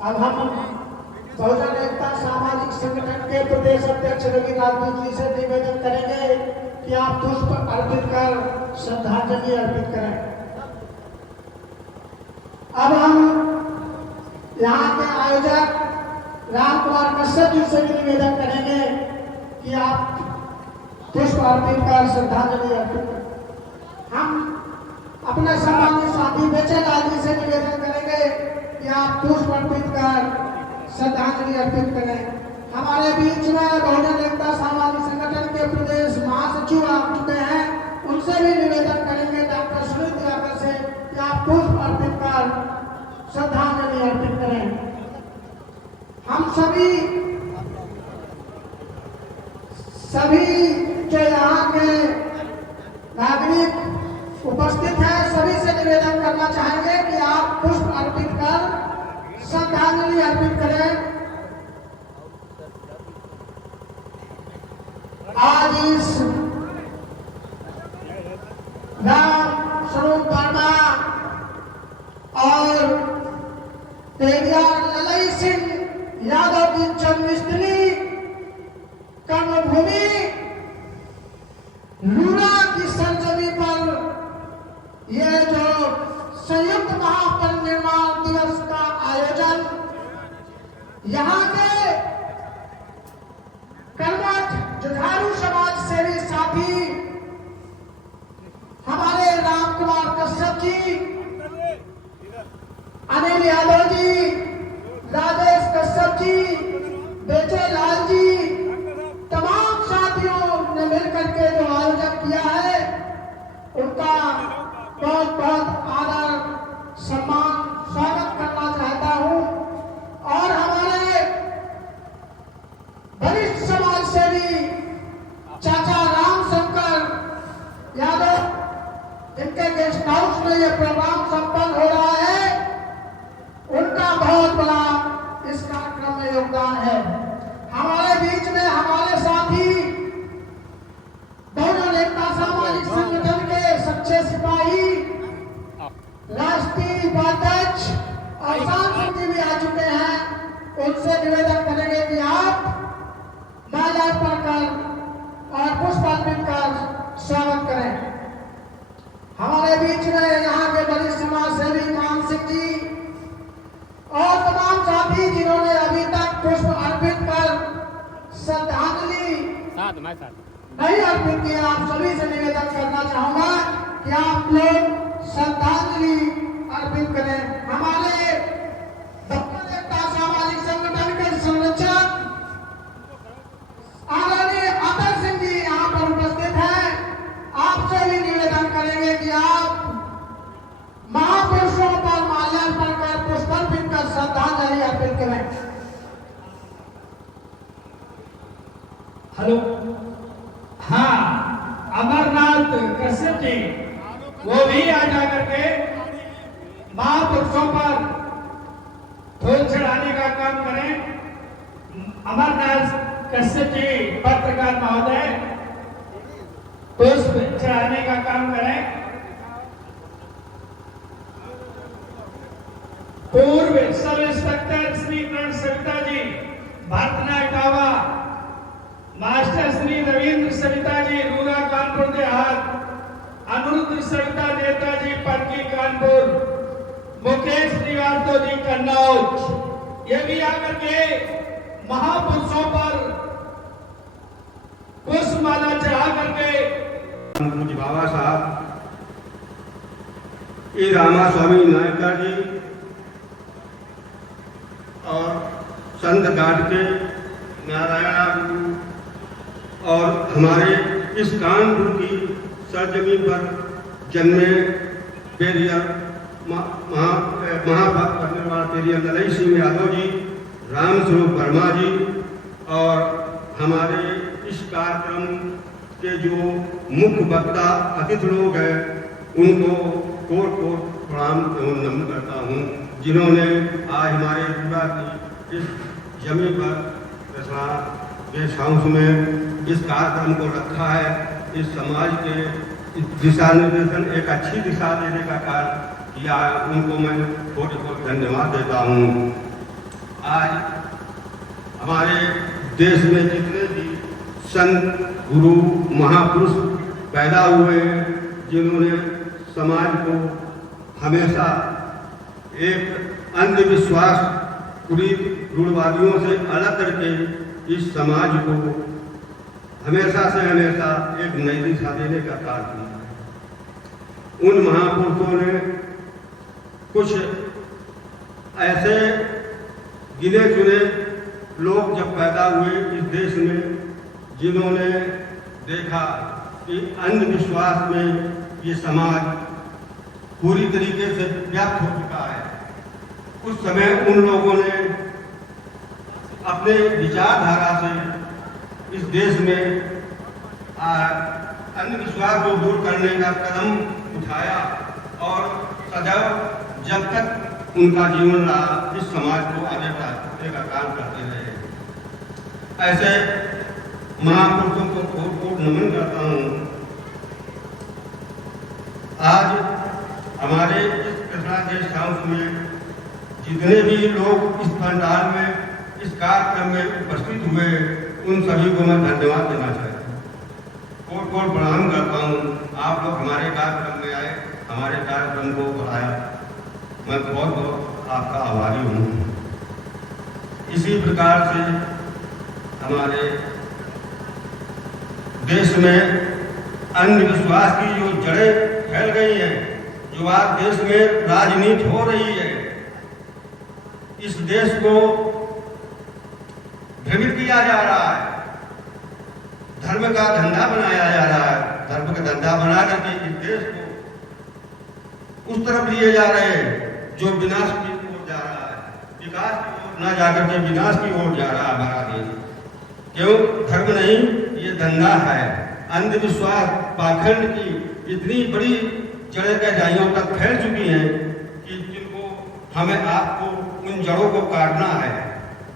अब हम बहुजन एकता सामाजिक संगठन के प्रदेश अध्यक्ष रवि राजपूत जी से निवेदन करेंगे कि आप पुष्प अर्पित कर श्रद्धांजलि अर्पित करें। अब हम यहाँ के आयोजक राम कुमार कश्यप जी से भी निवेदन करेंगे कि आप पुष्प अर्पित कर श्रद्धांजलि अर्पित करें। हम अपने सम्मानित साथी बेचेलाल जी से निवेदन करेंगे कि आप पुष्प अर्पित कर श्रद्धांजलि अर्पित करें। हमारे बीच में बहुजन एकता सामाजिक संगठन के प्रदेश महासचिव आ चुके हैं, उनसे भी निवेदन करेंगे डॉक्टर सुनील दिवाकर से कि आप पुष्प अर्पित कर श्रद्धांजलि अर्पित करें। हम सभी जो यहाँ के नागरिक उपस्थित हैं सभी से निवेदन करना चाहेंगे कि आप पुष्प अर्पित कर श्रद्धांजलि अर्पित करें। आज इस राम स्वरूप वर्मा और पेरियार ललई सिंह यादव की जन्मस्थली कर्मभूमि लूरा की सरजमी पर यह जो संयुक्त महापरिनिर्वाण दिवस का आयोजन यहाँ के कर्मठ जुझारू समाज सेवी साथी हमारे राम कुमार कश्यप जी, अनिल यादव जी, राजेश कश्यप जी, बेचेलाल जी, तमाम साथियों ने मिलकर के जो आयोजन किया है उनका बहुत बहुत आदर सम्मान स्वागत करना चाहता हूं। और हमारे वरिष्ठ समाज सेवी चाचा राम शंकर यादव जिनके गेस्ट हाउस में यह प्रोग्राम संपन्न हो रहा है, उनका बहुत बड़ा इस कार्यक्रम में योगदान है। हमारे बीच में हमारे साथी बहुजन एकता सामाजिक संगठन के सच्चे सिपाही राष्ट्रीय उपाध्यक्ष और सांसद जी भी आ चुके हैं, उनसे निवेदन करेंगे कि आप माल्यार्पण कर और पुष्प अर्पित कर स्वागत करें। हमारे बीच में यहाँ के वरिष्ठ समाज सेवी मान सिंह जी और तमाम साथी जिन्होंने अभी तक पुष्प अर्पित कर श्रद्धांजलि नहीं अर्पित किया, आप सभी से निवेदन करना चाहूंगा कि आप लोग श्रद्धांजलि अर्पित करें। हमारे बहुजन एकता सामाजिक संगठन के संरक्षक आदरणीय अतल सिंह जी यहाँ पर उपस्थित हैं, आपसे भी निवेदन करेंगे कि आप महापुरुषों पर माल्यार्पण कर पुष्प अर्पित कर श्रद्धांजलि अर्पित करें। हेलो, हाँ, अमरनाथ कश्यप जी वो भी आ जाकर के महापुरुषों पर फूल चढ़ाने का काम करें। अमरनाथ कश्यप जी पत्रकार महोदय पुष्प चढ़ाने का काम करें। पूर्व सब इंस्पेक्टर श्री प्रण सविता जी भरतनाट्यावा, मास्टर श्री रविंद्र सविता जी रूरा कानपुर देहात, अनुरुद्ध सविता देवता जी पटकी कानपुर, मुकेश श्रीवास्तव जी कन्नौज, ये भी आकर के महापुरुषों पर पुष्पमाला चढ़ा करके मुझे बाबा साहब ए रामा स्वामी नायकर जी और संत घाट के नारायण और हमारे इस कानपुर की सरजमी पर जन्मे पेरियर महापरिनिर्वाण पेरियर ललई सिंह यादव जी, राम स्वरूप वर्मा जी और हमारे इस कार्यक्रम के जो मुख्य वक्ता अतिथि लोग हैं उनको कोट कोट प्रणाम एवं नमन करता हूँ, जिन्होंने आज हमारे युवा की इस जमी पर गेस्ट हाउस में इस कार्यक्रम को रखा है। इस समाज के दिशा निर्देशन एक अच्छी दिशा देने का कार्य किया है, उनको मैं बहुत बहुत धन्यवाद देता हूँ। आज हमारे देश में जितने भी संत, गुरु, महापुरुष पैदा हुए हैं, जिन्होंने समाज को हमेशा एक अंधविश्वास कुरीत रूढ़वादियों से अलग करके इस समाज को हमेशा से हमेशा एक नई दिशा देने का कार्य किया। उन महापुरुषों ने कुछ ऐसे गिने चुने लोग जब पैदा हुए इस देश में, जिन्होंने देखा कि अंधविश्वास में ये समाज पूरी तरीके से व्याप्त हो चुका है। उस समय उन लोगों ने अपने विचारधारा से इस देश में अंधविश्वास को दूर करने का कदम उठाया और सदैव जब तक उनका जीवन रहा इस समाज को आगे बढ़ाने का काम करते रहे। ऐसे महापुरुषों को कोट कोट नमन करता हूँ। आज हमारे इस कृष्णा गेस्ट हाउस में जितने भी लोग इस पंडाल में इस कार्यक्रम में उपस्थित हुए, उन सभी को मैं धन्यवाद देना चाहता हूँ, कोट कोट प्रणाम करता हूँ। आप लोग हमारे कार्यक्रम में आए, हमारे कार्यक्रम को बढ़ाया, मैं बहुत बहुत आपका आभारी हूँ। इसी प्रकार से हमारे देश में अंधविश्वास की जो जड़ें फैल गई हैं, जो आज देश में राजनीति हो रही है, इस देश को भ्रमित किया जा रहा है, धर्म का धंधा बनाया जा रहा है। धर्म का धंधा बना करके इस देश को उस तरफ लिए जा रहे हैं जो विनाश की ओर जा रहा है, विकास की ओर न जाकर के विनाश की ओर जा रहा है हमारा देश। क्यों? धर्म नहीं, ये धंधा है। अंधविश्वास पाखंड की इतनी बड़ी जड़ें गहराइयों तक फैल चुकी हैं कि जिनको हमें आपको उन जड़ों को काटना है।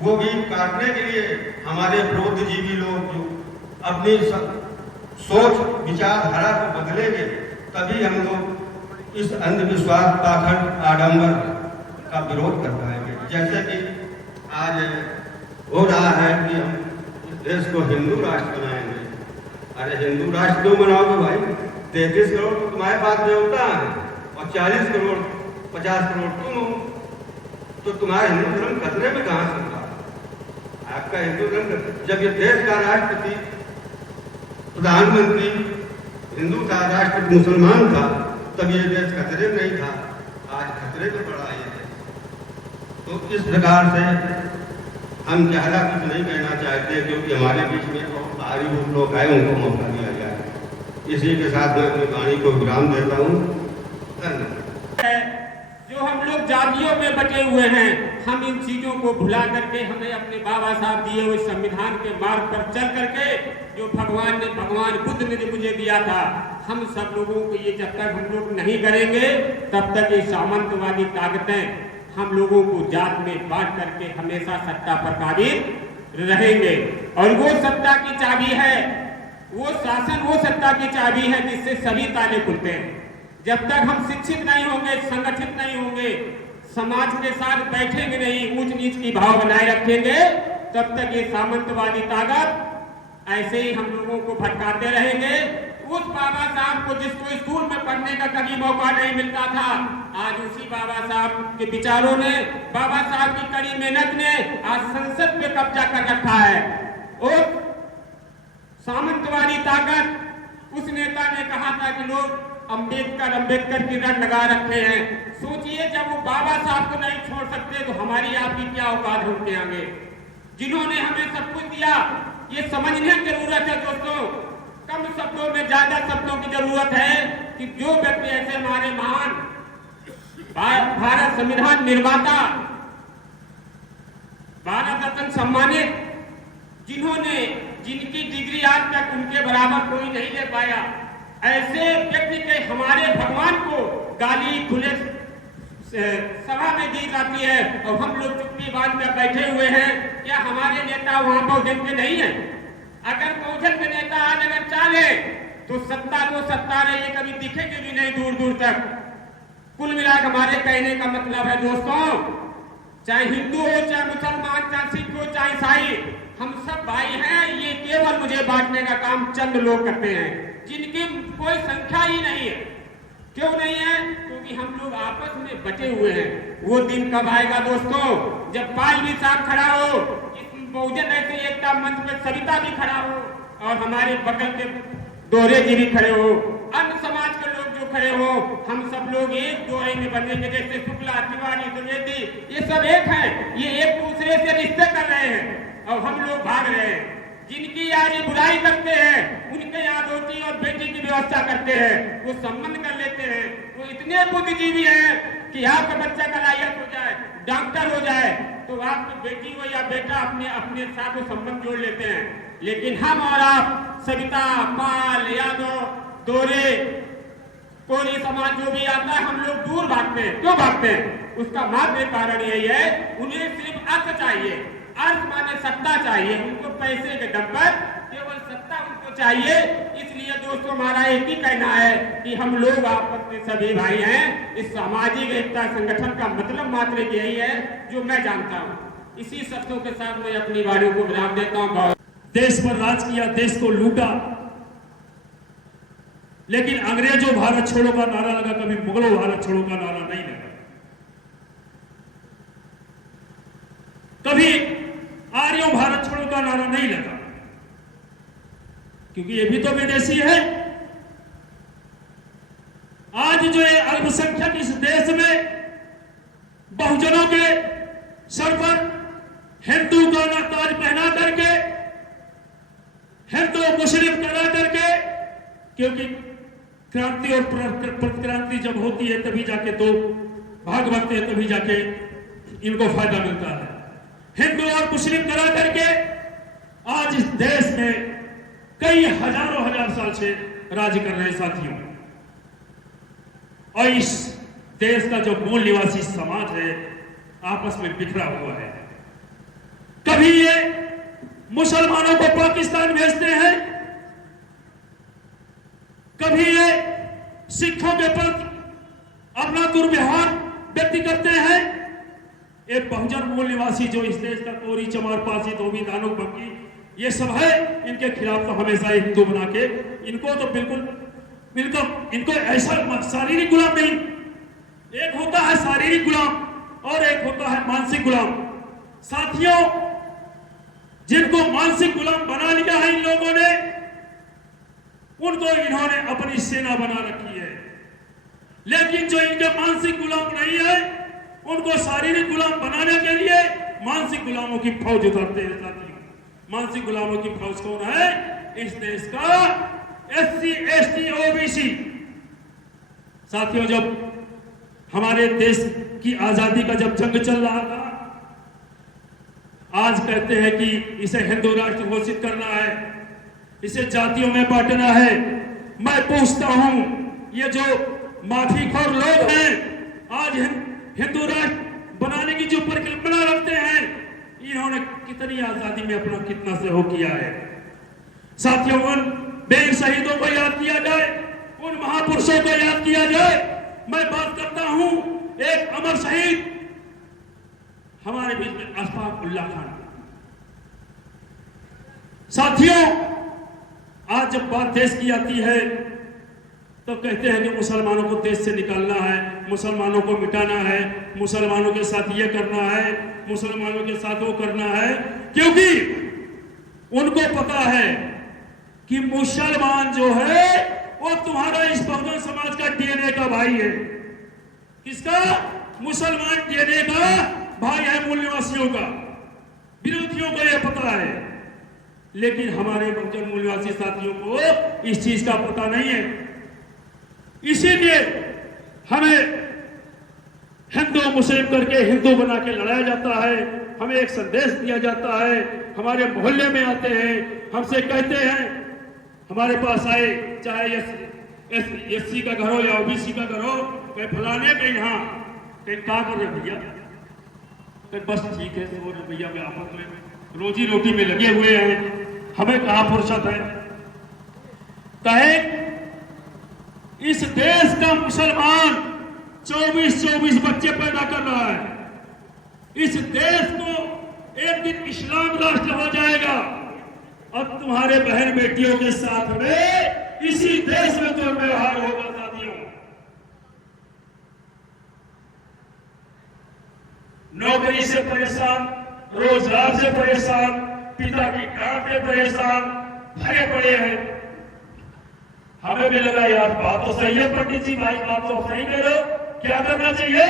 वो भी काटने के लिए हमारे बुद्धिजीवी लोग जो अपनी सोच विचारधारा को बदलेंगे, तभी हम लोग इस अंधविश्वास पाखंड आडंबर का विरोध कर पाएंगे। जैसे कि आज हो रहा है कि हम इस देश को हिंदू राष्ट्र बनाएंगे। अरे हिंदू राष्ट्र क्यों बनाओगे भाई? 33 करोड़ तो तुम्हारे पास देवता है और 40 करोड़ 50 करोड़ तुम हो, तो तुम्हारा हिंदू धर्म खतरे में कहां से होगा? आपका हिंदू धर्म, जब ये देश का राष्ट्रपति प्रधानमंत्री हिंदू था, राष्ट्रपति मुसलमान था, तब ये देश खतरे में नहीं था। आज खतरे में पड़ा ये देश। तो इस प्रकार से हम ज्यादा कुछ नहीं कहना चाहते, क्योंकि हमारे बीच में और बाहरी लोग आए, उनको मौका दिया जाए। इसी के साथ मैं अपनी वाणी को विराम देता हूँ। धन्यवाद। जो हम लोग जातियों में बटे हुए हैं, हम इन चीजों को भुला करके हमें अपने बाबा साहब दिए हुए संविधान के मार्ग पर चल करके जो भगवान बुद्ध ने मुझे दिया था, हम सब लोगों को ये जब तक हम लोग नहीं करेंगे, तब तक ये सामंतवादी ताकतें हम लोगों को जात में बांट करके हमेशा सत्ता पर काबिज रहेंगे। और वो सत्ता की चाबी है, वो शासन वो सत्ता की चाबी है जिससे सभी ताले खुलते हैं। जब तक हम शिक्षित नहीं होंगे, संगठित नहीं होंगे, समाज के साथ बैठेंगे नहीं, ऊंच नीच की भाव बनाए रखेंगे, तब तक ये सामंतवादी ताकत ऐसे ही हम लोगों को भटकाते रहेंगे। उस बाबा साहब को जिसको स्कूल में पढ़ने का कभी मौका नहीं मिलता था, आज उसी बाबा साहब के विचारों ने, बाबा साहब की कड़ी मेहनत ने आज संसद पे कब्जा कर रखा है। और सामंतवादी ताकत, उस नेता ने कहा था कि लोग अंबेडकर की रट लगा रखे हैं। सोचिए, जब वो बाबा साहब को नहीं छोड़ सकते तो हमारी आपकी क्या औकात है उनके आगे, जिन्होंने हमें सब कुछ दिया। ये समझने की जरूरत है दोस्तों, कम शब्दों में ज्यादा शब्दों की जरूरत है कि जो व्यक्ति ऐसे हमारे महान भारत संविधान निर्माता, भारत रत्न सम्मानित, जिनकी डिग्री आज तक उनके बराबर कोई नहीं ले पाया, ऐसे व्यक्ति के हमारे भगवान को गाली खुले सभा में दी जाती है और हम लोग चुप्पी बांध कर बैठे हुए हैं। क्या हमारे नेता वहां बहुजन के नहीं है? अगर बहुजन के नेता आज अगर चाहे तो सत्ता रही, कभी दिखेंगे भी नहीं दूर दूर तक। कुल मिलाकर हमारे कहने का मतलब है दोस्तों, चाहे हिंदू हो, चाहे मुसलमान, चाहे सिख हो, चाहे ईसाई, हम सब भाई हैं। ये केवल मुझे बांटने का काम चंद लोग करते हैं, जिनकी कोई संख्या ही नहीं है। क्यों नहीं है? क्योंकि हम लोग आपस में बटे हुए हैं। वो दिन कब आएगा दोस्तों, जब पालवी साहब खड़ा हो, इस बहुजन ऐसे एकता मंच में सविता भी खड़ा हो, और हमारे बगल के दोहरे जी भी खड़े हो, अन्य समाज के लोग जो खड़े हो, हम सब लोग एक दोहरे में बनेंगे। जैसे शुक्ला, तिवारी, द्विवेदी, ये सब एक हैं। ये एक दूसरे से रिश्ते कर रहे हैं और हम लोग भाग रहे हैं। जिनकी आज ये बुराई करते हैं, उनके यहाँ रोटी और बेटी की व्यवस्था करते हैं, वो संबंध कर लेते हैं। वो इतने बुद्धिजीवी हैं कि आपका बच्चा का IAS हो जाए, डॉक्टर हो जाए, तो आपकी बेटी हो या बेटा अपने साथ वो संबंध जोड़ लेते हैं। लेकिन हम और आप, सविता, पाल, यादव, दोरे, कोरी समाज जो भी आता है, हम लोग दूर भागते हैं। क्यों भागते हैं? उसका मात्र कारण यही है, उन्हें सिर्फ अर्थ चाहिए। अर्थ माने सत्ता चाहिए उनको, पैसे के दम पर केवल सत्ता उनको चाहिए। इसलिए दोस्तों हमारा एक ही कहना है कि हम लोग आपस में सभी भाई हैं। इस सामाजिक एकता संगठन का मतलब मात्र यही है जो मैं जानता हूँ। इसी शब्दों के साथ मैं अपनी वाणी को विराम देता हूँ। देश पर राज किया, देश को लूटा, लेकिन अंग्रेजों भारत छोड़ो का नारा लगा, कभी मुगलों भारत छोड़ो का नारा नहीं लगा। कभी आर्यों भारत छोड़ो का नारा नहीं लगा, क्योंकि ये भी तो विदेशी है। आज जो ये अल्पसंख्यक इस देश में बहुजनों के सर पर हिंदू का ताज पहना करके, हिंदू मुस्लिम करा करके, क्योंकि क्रांति और प्रतिक्रांति जब होती है तभी जाके दो भाग बनते हैं, तभी जाके इनको फायदा मिलता है। हिंदू और मुस्लिम करा करके आज इस देश में कई हजारों हजार साल से राज कर रहे साथियों। और इस देश का जो मूल निवासी समाज है आपस में बिखरा हुआ है। कभी ये मुसलमानों को पाकिस्तान भेजते हैं, कभी ये सिखों के प्रति अपना दुर्व्यवहार व्यक्त करते हैं। एक बहुजन मूल निवासी जो इस देश का कोरी, चमार, पासी, धोबी, धानुक, बंकी, ये सब है, इनके खिलाफ तो हमेशा हिंदू बना के इनको तो बिल्कुल इनको ऐसा शारीरिक गुलाम नहीं, एक होता है शारीरिक गुलाम और एक होता है मानसिक गुलाम। साथियों, जिनको मानसिक गुलाम बना लिया है इन लोगों ने, उनको इन्होंने अपनी सेना बना रखी है। लेकिन जो इनके मानसिक गुलाम नहीं है, उनको शारीरिक गुलाम बनाने के लिए मानसिक गुलामों की फौज उतारते हैं। साथियों, मानसिक गुलामों की फौज कौन है? इस देश का SC, ST, OBC। साथियों, जब हमारे देश की आजादी का जब जंग चल रहा था, आज कहते हैं कि इसे हिंदू राष्ट्र घोषित करना है, इसे जातियों में बांटना है। मैं पूछता हूं, ये जो माफीखोर लोग हैं, आज हिंदू राष्ट्र बनाने की जो परिकल्पना रखते हैं, इन्होंने कितनी आजादी में अपना कितना सहयोग किया है। साथियों, उन वीर शहीदों को याद किया जाए, उन महापुरुषों को याद किया जाए। मैं बात करता हूं एक अमर शहीद हमारे बीच में अशफाक उल्लाह खान। साथियों, आज जब बात देश की आती है तो कहते हैं कि मुसलमानों को देश से निकालना है, मुसलमानों को मिटाना है, मुसलमानों के साथ ये करना है, मुसलमानों के साथ वो करना है, क्योंकि उनको पता है कि मुसलमान जो है वो तुम्हारा इस बहुजन समाज का DNA का भाई है। किसका? मुसलमान DNA का भाई है, मूल निवासियों का। विरोधियों को यह पता है, लेकिन हमारे बहुजन मूल निवासी साथियों को इस चीज का पता नहीं है। इसीलिए हमें हिंदू मुस्लिम करके हिंदू बना के लड़ाया जाता है। हमें एक संदेश दिया जाता है, हमारे मोहल्ले में आते हैं, हमसे कहते हैं, हमारे पास आए, चाहे SC का घर हो या OBC का घर हो, कहीं फलाने के यहाँ कहीं क्या कर रहे भैया, कहीं बस ठीक है वो भैया के आपस में रोजी रोटी में लगे हुए हैं, हमें कहा फुर्सत है। कहे इस देश का मुसलमान 24 बच्चे पैदा कर रहा है। इस देश को एक दिन इस्लाम राष्ट्र हो जाएगा और तुम्हारे बहन बेटियों के साथ में इसी देश में जो व्यवहार होगा साथियों, नौकरी से परेशान, रोजगार से परेशान, पिता की डांट से परेशान भरे पड़े हैं। हमें भी लगा यार बात तो सही है पंडित जी, भाई बात तो सही कह रहे हो, क्या करना चाहिए?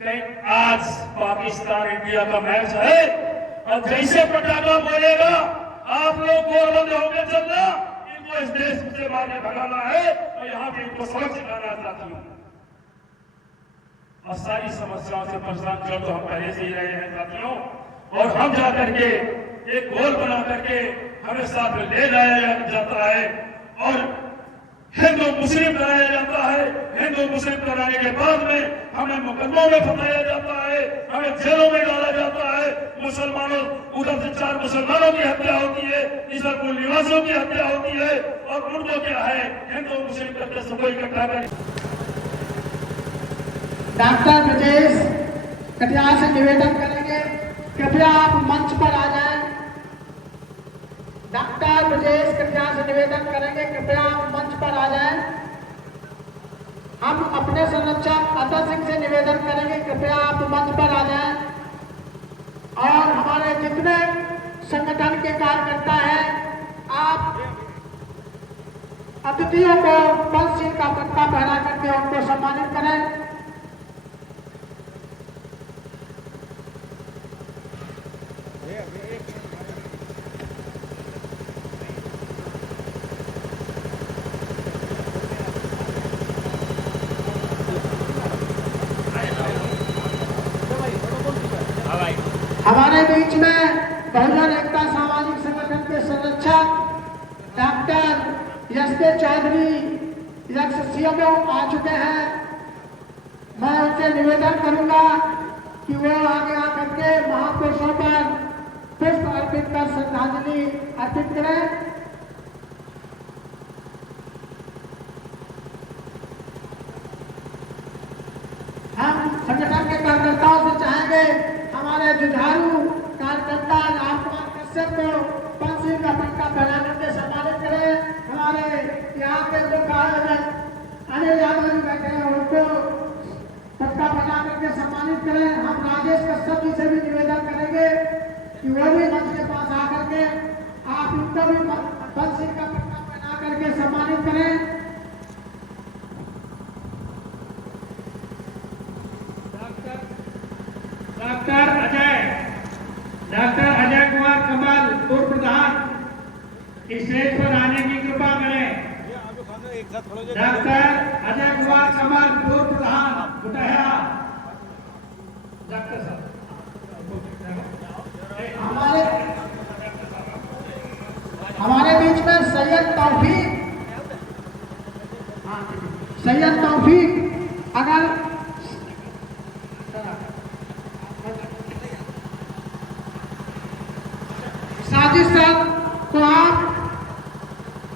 कहीं आज पाकिस्तान इंडिया का मैच है और जैसे पटाखा बोलेगा आप लोग गोलबंद होकर चलना, इनको इस देश से बाहर भगाना है और यहाँ पे इनको सबक सिखाना चाहती हूँ। और सारी समस्याओं से परेशान चल तो हम पहले से ही रहे हैं साथियों, और हम जाकर के एक गोल बना करके हमें साथ में ले जाया जाता है और हिंदू मुस्लिम कराया जाता है। हिंदू मुस्लिम कराने के बाद में हमें मुकदमों में फंसाया जाता है, हमें जेलों में डाला जाता है। मुसलमानों उधर से 4 मुसलमानों की हत्या होती है, इधर मूल निवासियों की हत्या होती है, और उनको क्या है हिंदू मुस्लिम करके सबको इकट्ठा कर। डॉक्टर ब्रजेश कटियार से निवेदन करेंगे, कृपया आप मंच पर आ जाएं। डॉक्टर ब्रजेश कटियार से निवेदन करेंगे, कृपया आप मंच पर आ जाएं। हम अपने संरक्षक अतुल सिंह से निवेदन करेंगे, कृपया आप मंच पर आ जाएं। और हमारे जितने संगठन के कार्यकर्ता हैं, आप अतिथियों को पंचशील का पट्टा पहना करके उनको सम्मानित करें। हमारे बीच में बहुजन एकता सामाजिक संगठन के संरक्षक डॉक्टर एस के चौधरी सीएमओ आ चुके हैं। मैं उनसे निवेदन करूंगा कि वो आगे आकर के महापुरुषों पर पुष्प अर्पित कर श्रद्धांजलि अर्पित करें। हम संगठन के कार्यकर्ताओं से चाहेंगे हमारे जुझारू कार्यकर्ता रामकुमार कश्यप को पंचशील का पट्टा पहना करके सम्मानित करें। हमारे यहाँ के मुख्य आयोजक अनिल यादव जी बैठे हैं, उनको पट्टा पहना करके सम्मानित करें। हम राजेश कश्यप जी से भी निवेदन करेंगे कि वो भी मंच के पास आकर के आप इनको भी पंचशील का पट्टा पहना करके सम्मानित करें। डॉक्टर अजय कुमार कमल पूर्व प्रधान स्टेज पर आने की कृपा करें। डॉक्टर अजय कुमार कमल पूर्व प्रधान कुटहरा। डॉक्टर साहब हमारे बीच में सैयद तौफीक अगर साजिश सर को आप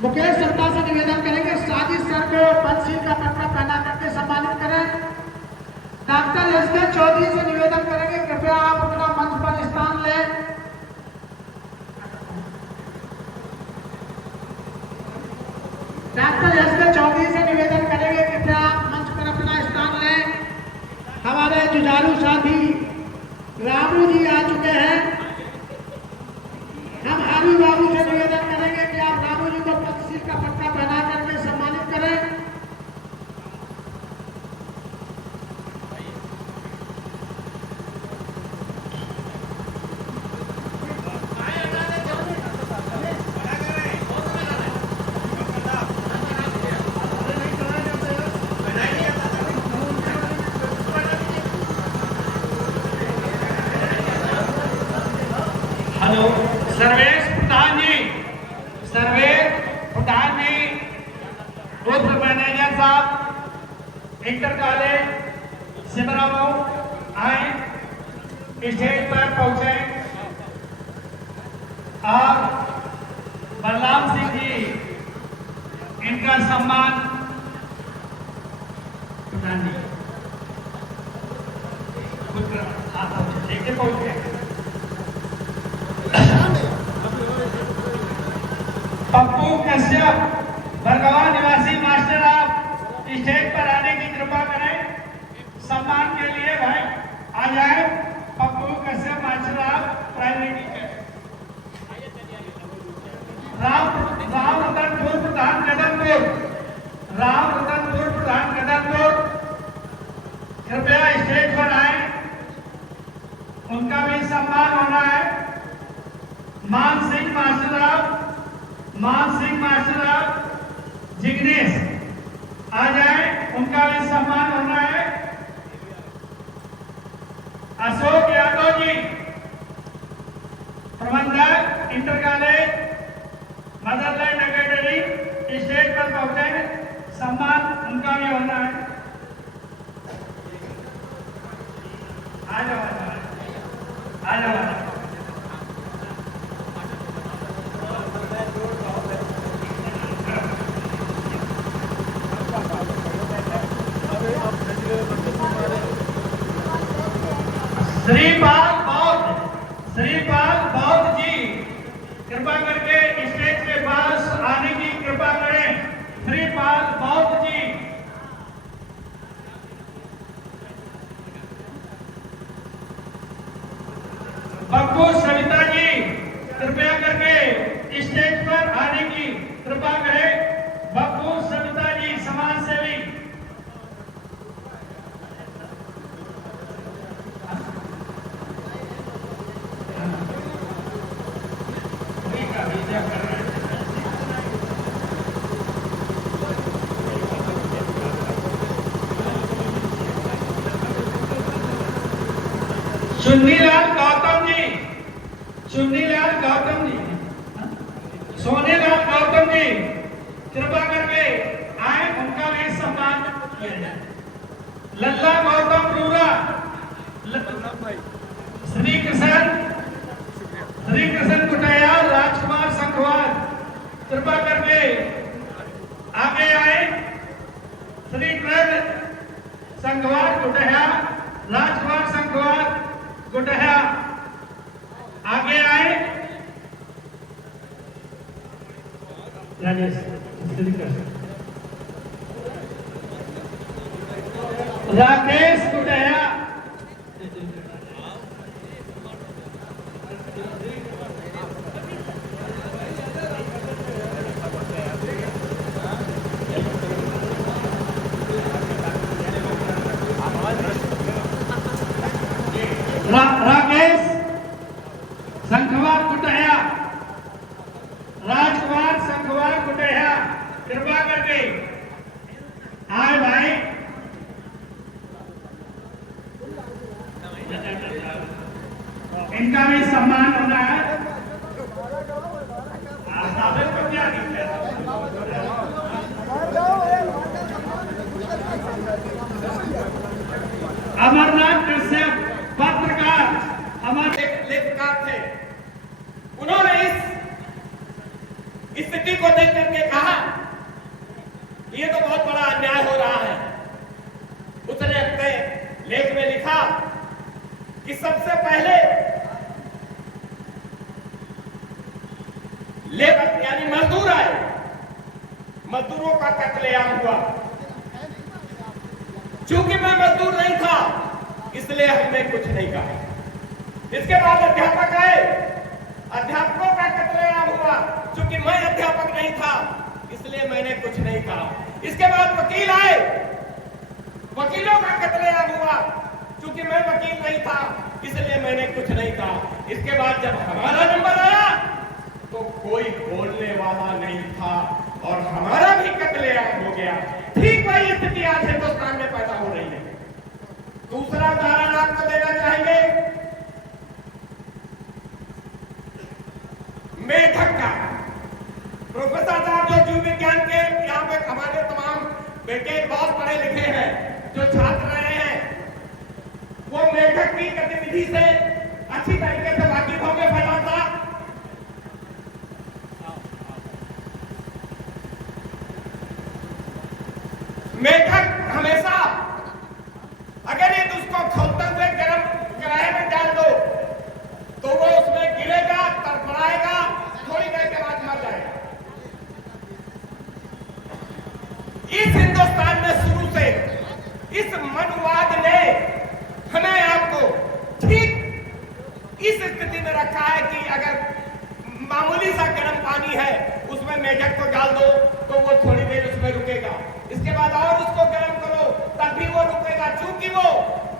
मुकेश सत्ता से निवेदन करेंगे, साजिश सर को पंचशील का पट्टा पहना करके सम्मानित करें। डॉक्टर एस के चौधरी से निवेदन करेंगे, कृपया आप अपना मंच पर स्थान लें। डॉक्टर एस के चौधरी से निवेदन करेंगे, कृपया आप मंच पर अपना स्थान लें। हमारे जुझारू साथी रामू जी आ चुके हैं। हम हारू बाबू से निवेदन करेंगे कि आप रामू जी को पंचशील का पट्टा पहना करके सम्मानित करें। हेलो सर्वेश प्रधान जी, उर्फ मैनेजर साहब इंटर कॉलेज सिमरामऊ आए, स्टेज पर पहुंचे और बलराम सिंह जी इनका सम्मान प्रधान जी। ठीक है, पहुंच गए। पप्पू कश्यप भरगवा निवासी मास्टर, आप स्टेज पर आने की कृपा करें। सम्मान के लिए भाई आ जाए। पप्पू कश्यप मास्टर, आप प्राइमरी टीचर। राम रतनपुर प्रधान कदमपुर, राम रतनपुर प्रधान कदमपुर, कृपया स्टेज पर आए, उनका भी सम्मान होना है। मान सिंह मास्टर, आप मान सिंह मास्टर, आप जिग्नेश आ जाए, उनका भी सम्मान होना है। अशोक यादव जी, प्रबंधक inter college Motherland academy, stage पर पहुंचे, सम्मान उनका भी होना है। आ जाओ आ जाओ। श्रीपाल बौद्ध जी, कृपा करके स्टेज के पास आने की कृपा करें। श्रीपाल बौद्ध जी, पप्पू सविता जी, कृपया करके स्टेज पर आने की कृपा करें। पप्पू सविता जी, समाज सेवी। चुन्नीलाल गौतम जी, चुन्नीलाल गौतम जी, सोनेलाल गौतम जी, कृपा करके आए, उनका भी सम्मान किया जाए। लल्ला गौतम रूरा, श्री कृष्ण कुटैया, राजकुमार संघवार, कृपा करके आगे आए। श्री कृष्ण संघवार कुटैया, राजकुमार संघवार कुटैया, आगे आए। राजेश राकेश कुटैया, राकेश संघवार कुटैया, राजकुमार संघवार कुटैया, कृपा करके आए भाई। इनका भी सम्मान होना है। अमरनाथ कश्यप, पत्रकार, हमारे लेखकार थे। उन्होंने इस स्थिति को देख करके कहा ये तो बहुत बड़ा अन्याय हो रहा है। उसने अपने लेख में लिखा कि सबसे पहले लेबर यानी मजदूर आए, मजदूरों का कत्लेआम हुआ। चूंकि मैं मजदूर नहीं था इसलिए हमने कुछ नहीं कहा। इसके बाद अध्यापक आए, अध्यापकों का कत्लेआम हुआ। चूंकि मैं अध्यापक नहीं था इसलिए मैंने कुछ नहीं कहा। इसके बाद वकील आए, वकीलों का कत्लेआम हुआ। चूंकि मैं वकील नहीं था इसलिए मैंने कुछ नहीं कहा। इसके बाद जब हमारा नंबर आया तो कोई बोलने वाला नहीं था और हमारा भी कत्लेआम हो गया। ठीक वही स्थिति आज हिंदुस्तान में पैदा हो रही है। दूसरा उदाहरण आपको देना चाहेंगे मेढक का। प्रोफेसर साहब जो जीव विज्ञान के यहाँ पे हमारे तमाम बेटे बहुत पढ़े लिखे हैं, जो छात्र रहे हैं, वो मेढक की गतिविधि से अच्छी तरीके से वाकिफ होंगे। फैलाता मेढक हमेशा अगर ये उसको खोलते हुए गर्म इस मनवाद ने हमें आपको ठीक इस स्थिति में रखा है कि अगर मामूली सा गर्म पानी है उसमें मेढक को डाल दो तो वो थोड़ी देर उसमें रुकेगा, इसके बाद और उसको गर्म करो तब भी वो रुकेगा, चूंकि वो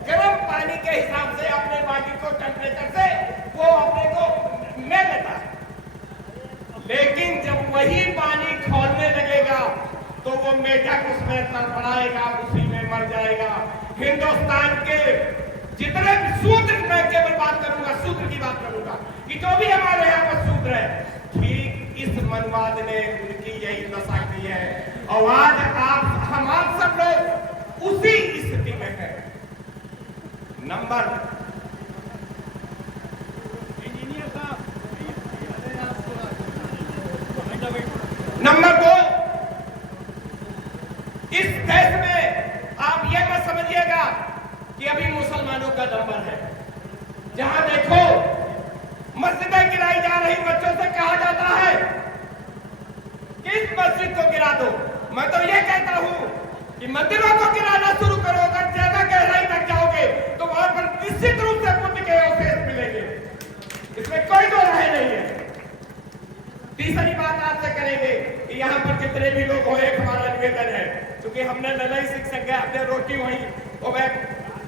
गर्म पानी के हिसाब से अपने बॉडी को टेम्परेचर से वो अपने को ले लेता है। लेकिन जब वही पानी खौलने लगेगा तो वो मेढक उसमें तड़फड़ाएगा, उसी में मर जाएगा। हिंदुस्तान के जितने भी शूद्र, मैं केवल बात करूंगा शूद्र की बात करूंगा कि जो भी हमारे यहाँ पर शूद्र है, ठीक इस मनवाद ने उनकी यही दशा की है और आज हम सब लोग उसी स्थिति में हैं। नंबर 2, इस देश में आप ये मत समझिएगा कि अभी मुसलमानों का नंबर है। जहां देखो मस्जिदें गिराई जा रही, बच्चों से कहा जाता है कि इस मस्जिद को गिरा दो। मैं तो ये कहता हूं कि मंदिरों को गिराना शुरू करो, अगर ज्यादा गहराई तक जाओगे तो वहां पर निश्चित रूप से बुद्ध के अवशेष मिलेंगे, इसमें कोई दो राय नहीं है। तीसरी बात आपसे करेंगे कि यहाँ पर जितने भी लोग हो, एक हमारा निवेदन है, क्योंकि हमने लड़ाई सीख सके, हमने रोटी वही और वह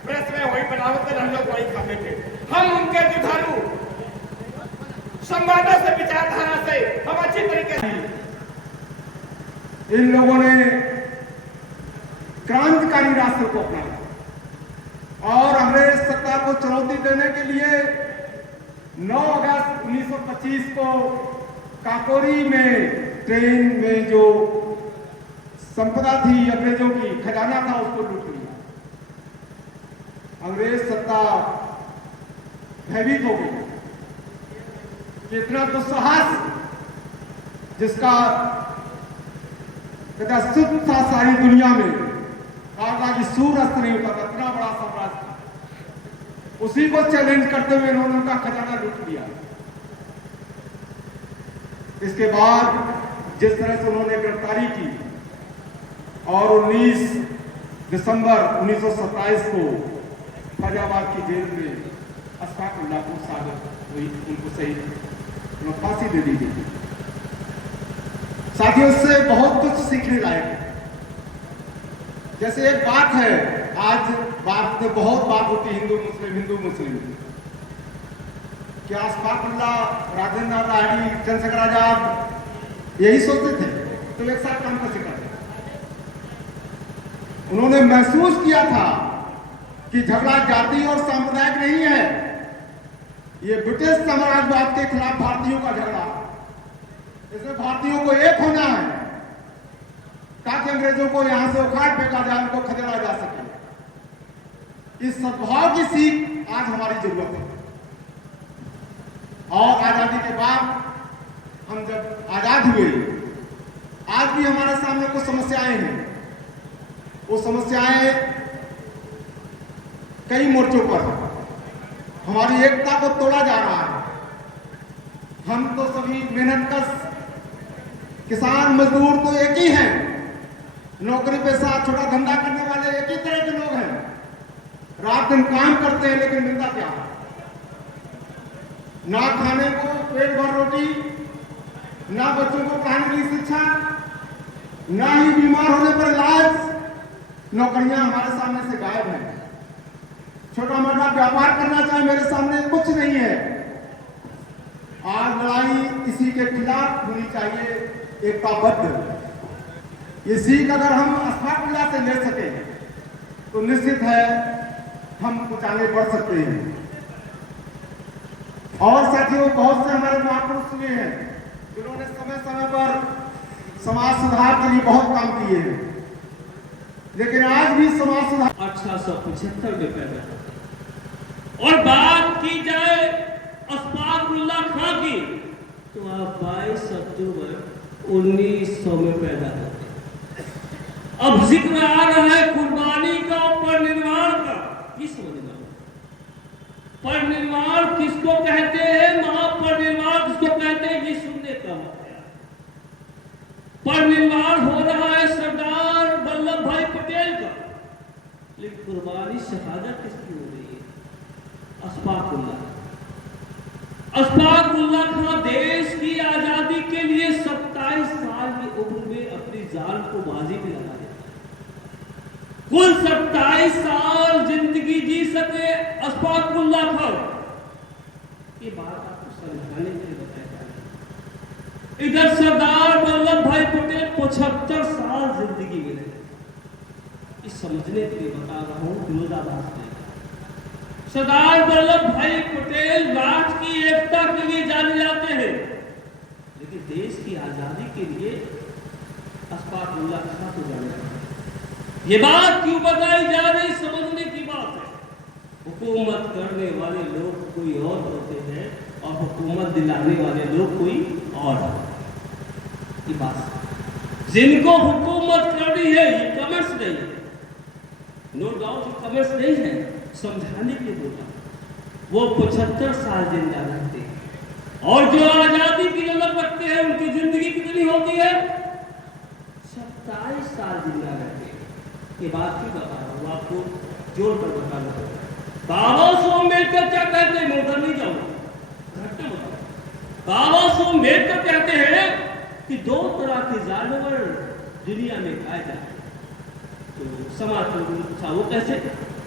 प्रेस में वही बनावट हम लोग वही खाते थे। हम उनके दुधारू संवादों से, विचारधारा से हम अच्छी तरीके से, इन लोगों ने क्रांतिकारी रास्ते को अपनाया और अंग्रेज सत्ता को चुनौती देने के लिए 9 अगस्त 1925 को काकोरी में ट्रेन में जो संपदा थी अंग्रेजों की, खजाना था, उसको लूट लिया। अंग्रेज सत्ता भयभीत हो गई कि इतना दुस्साहस जिसका सुख था सारी दुनिया में, कहा कि सूर्य नहीं होता था, इतना बड़ा साम्राज्य था, उसी को चैलेंज करते हुए इन्होंने उनका खजाना लूट लिया। इसके बाद जिस तरह से उन्होंने गिरफ्तारी की और 19 दिसंबर 1927 को फैजाबाद की जेल में अशफाकुल्लाह को साबित हुई, उनको सही फांसी दे दी गई। साथियों, से बहुत कुछ सीखने लायक है। जैसे एक बात है, आज बात में बहुत बात होती हिंदू मुस्लिम, क्या अशफाकुल्लाह, राजेंद्र लाहिड़ी, चंद्रशेखर आजाद यही सोचते थे तो एक साथ काम कैसे करते? उन्होंने महसूस किया था कि झगड़ा जाति और सांप्रदायिक नहीं है, ये ब्रिटिश साम्राज्यवाद के खिलाफ भारतीयों का झगड़ा, इसमें भारतीयों को एक होना है ताकि अंग्रेजों को यहां से उखाड़ फेंका जाए, उनको खदेड़ा जा सके। इस सद्भाव की सीख आज हमारी जरूरत है। और आजादी के बाद हम जब आजाद हुए, आज भी हमारे सामने कुछ समस्याएं हैं। वो समस्याएं कई मोर्चों पर हमारी एकता को तोड़ा जा रहा है। हम तो सभी मेहनतकश किसान मजदूर तो एक ही हैं, नौकरी पेशा छोटा धंधा करने वाले एक ही तरह के लोग हैं, रात दिन काम करते हैं, लेकिन मिलता क्या है? ना खाने को पेट भर रोटी, ना बच्चों को पढ़ाने के लिए शिक्षा, ना ही बीमार होने पर इलाज। नौकरियां हमारे सामने से गायब हैं। छोटा मोटा व्यापार करना चाहे, मेरे सामने कुछ नहीं है। आज लड़ाई इसी के खिलाफ होनी चाहिए, एकताबद्ध। ये सीख अगर हम अशफाकुल्लाह से ले सके तो निश्चित है हम कुछ आगे बढ़ सकते हैं। और साथियों, बहुत से हमारे महापुरुष हुए हैं जिन्होंने समय समय पर समाज सुधार के लिए बहुत काम किए हैं, लेकिन आज भी समाज सुधार 1875 में पैदा हुआ। और बात की जाए अशफाकुल्लाह खां की तो आप 22 अक्टूबर 1900 में पैदा होते। अब जिक्र आ रहा है कुर्बानी का, परिनिर्वाण का। किस समझना परिनिर्वाण किसको कहते हैं, महापरिनिर्वाण किसको कहते हैं, ये सुनने का मत है। परिनिर्वाण हो रहा है सरदार वल्लभ भाई पटेल का, लेकिन कुर्बानी शहादत किसकी हो रही है? अशफाकुल्लाह खां देश की आजादी के लिए 27 साल की उम्र में अपनी जान को बाजी में लगा दिया। कुल 27 साल जिंदगी जी सके अशफाकुल्लाह खां। ये बात आपको समझाने के लिए बताया जा रहा है। इधर सरदार वल्लभ भाई पटेल 75 साल जिंदगी में रहे। इस समझने के लिए बता रहा हूं फिरोजाबाद में सरदार वल्लभ भाई पटेल राष्ट्र की एकता के लिए जाने जाते हैं, लेकिन देश की आजादी के लिए अशफाकुल्लाह खां को जाना जाता है। ये बात क्यों बताई जा रही, समझने की बात है। हुकूमत करने वाले लोग कोई और होते हैं और हुकूमत दिलाने वाले लोग कोई और होते। ये बात जिनको हुकूमत करनी है, ये कमेंट्स नहीं है, नो डाउट ये कमेंट्स नहीं है, समझाने के लिए बोला। वो 75 साल जिंदा रहते हैं और जो आजादी की नजर रखते हैं उनकी जिंदगी कितनी होती है? 27 साल जिंदा रहते हैं। ये बात क्यों बता रहा हूं, आपको जोड़ कर बता रहा हूं। बाबा साहब अम्बेडकर क्या कहते हैं, मैं उधर नहीं जाऊंगा, घटना बताओ। बाबा साहब अम्बेडकर कहते हैं कि 2 तरह के जानवर दुनिया में पाए जाते हैं। तो समाज को पूछा वो कैसे?